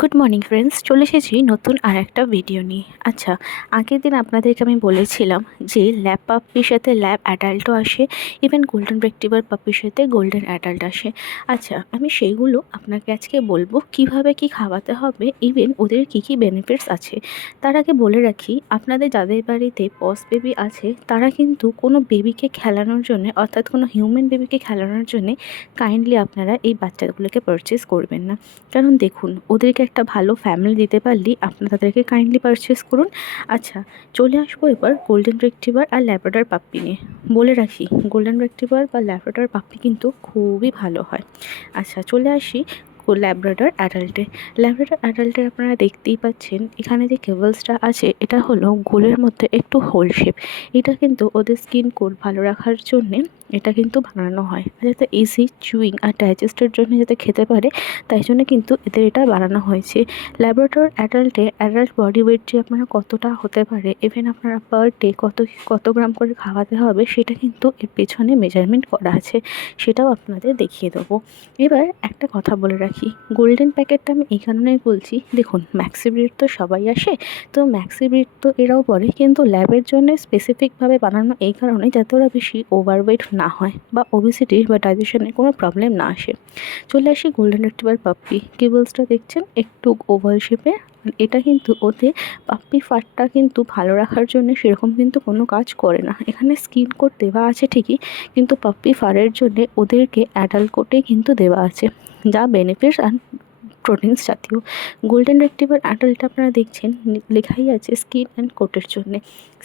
Good morning friends, চলে এসেছি নতুন আর একটা ভিডিও নিয়ে। আচ্ছা, আগের দিন আপনাদেরকে আমি বলেছিলাম যে ল্যাব পাপ্পির সাথে ল্যাব অ্যাডাল্টও আসে, ইভেন গোল্ডেন রেক্টিভার পাপ্পির সাথে গোল্ডেন অ্যাডাল্ট আসে। আচ্ছা, আমি সেইগুলো আপনাকে আজকে বলবো কিভাবে কি খাওয়াতে হবে, ইভেন ওদের কি কি বেনিফিটস আছে। তার আগে বলে রাখি, আপনাদের যাদের বাড়িতে পস বেবি আছে তারা কিন্তু কোনো বেবিকে খেলানোর জন্য, অর্থাৎ কোনো হিউম্যান বেবিকে খেলানোর জন্যে কাইন্ডলি আপনারা এই বাচ্চাগুলোকে পারচেস করবেন না। কারণ দেখুন, ওদেরকে একটা ভালো ফ্যামিলি দিতে পারলেই আপনারা তাদেরকে কাইন্ডলি পারচেস করুন। আচ্ছা, চলে আসবো এবার গোল্ডেন রেক্টিভার আর ল্যাব্রাডর পাপ্পি নিয়ে। বলে রাখি, গোল্ডেন রেক্টিভার বা ল্যাব্রাডর পাপ্পি কিন্তু খুবই ভালো হয়। আচ্ছা, চলে আসি ল্যাব্রাডর অ্যাডাল্টে। ল্যাব্রাডর অ্যাডাল্টের আপনারা দেখতেই পাচ্ছেন এখানে যে কেবলসটা আছে এটা হলো গোলের মধ্যে একটু হোল শেপ। এটা কিন্তু ওদের স্কিন কোড ভালো রাখার জন্যে এটা কিন্তু বানানো হয়, যাতে ইজি চুইং আর ডাইজেস্টের জন্য যাতে খেতে পারে, তাই জন্য কিন্তু এদের এটা বানানো হয়েছে। ল্যাবরেটর অ্যাডাল্ট বডি ওয়েট যে আপনারা কতটা হতে পারে, ইভেন আপনারা পার ডে কত গ্রাম করে খাওয়াতে হবে, সেটা কিন্তু এর পেছনে মেজারমেন্ট করা আছে, সেটাও আপনাদের দেখিয়ে দেবো। এবার একটা কথা বলে রাখি, গোল্ডেন প্যাকেটটা আমি এই কারণেই বলছি, দেখুন ম্যাক্সিব্রিড তো সবাই আসে, তো ম্যাক্সিব্রিড তো এরাও পড়ে, কিন্তু ল্যাবের জন্য স্পেসিফিকভাবে বানানো এই কারণে যাতে ওরা বেশি ওভারওয়েট না হয় বা ওবেসিটি বা ডাইজেশনের কোনো প্রবলেম না আসে। চলে আসি গোল্ডেন রেক্টিভার পাপ্পি। কেবলসটা দেখছেন একটু ওভাল শেপের। এটা কিন্তু ওতে পাপ্পি ফারটা কিন্তু ভালো রাখার জন্য সেরকম কিন্তু কোনো কাজ করে না। এখানে স্কিন কোট দেওয়া আছে ঠিকই, কিন্তু পাপ্পি ফারের জন্যে ওদেরকে অ্যাডাল্ট কোটে কিন্তু দেওয়া আছে, যা বেনিফিটস অ্যান্ড প্রোটিনস জাতীয়। গোল্ডেন রেক্টিভার অ্যাডাল্ট আপনারা দেখছেন লেখাই আছে স্কিন অ্যান্ড কোটের জন্যে।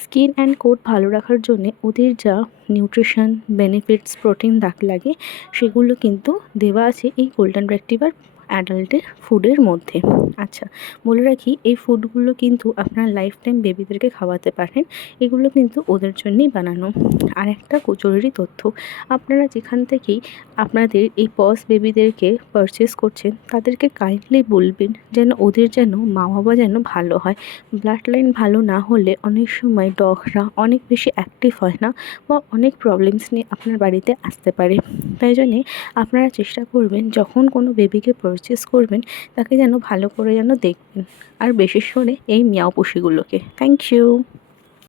স্কিন অ্যান্ড কোট ভালো রাখার জন্যে ওদের যা নিউট্রিশন বেনিফিটস প্রোটিন লাগে সেগুলো কিন্তু দেওয়া আছে এই গোল্ডেন রেক্টিভার অ্যাডাল্টের ফুডের মধ্যে। আচ্ছা, বলে রাখি এই ফুডগুলো কিন্তু আপনার লাইফ টাইম বেবিদেরকে খাওয়াতে পারেন, এগুলো কিন্তু ওদের জন্যই বানানো। আর একটা জরুরি তথ্য, আপনারা যেখান থেকেই আপনাদের এই পস বেবিদেরকে পারচেস করছেন তাদেরকে কাইন্ডলি বলবেন যেন ওদের যেন মা বাবা যেন ভালো হয়। ব্লাড লাইন ভালো না হলে অনেক সময় ডগরা অনেক বেশি অ্যাক্টিভ হয় না বা অনেক প্রবলেমস নিয়ে আপনার বাড়িতে আসতে পারে। তাই জন্যে আপনারা চেষ্টা করবেন যখন কোনো বেবিকে পারচেস করবেন তাকে যেন ভালো করে যেন দেখবেন, আর বিশেষ করে এই মিয়াও পুষিগুলোকে। Thank you.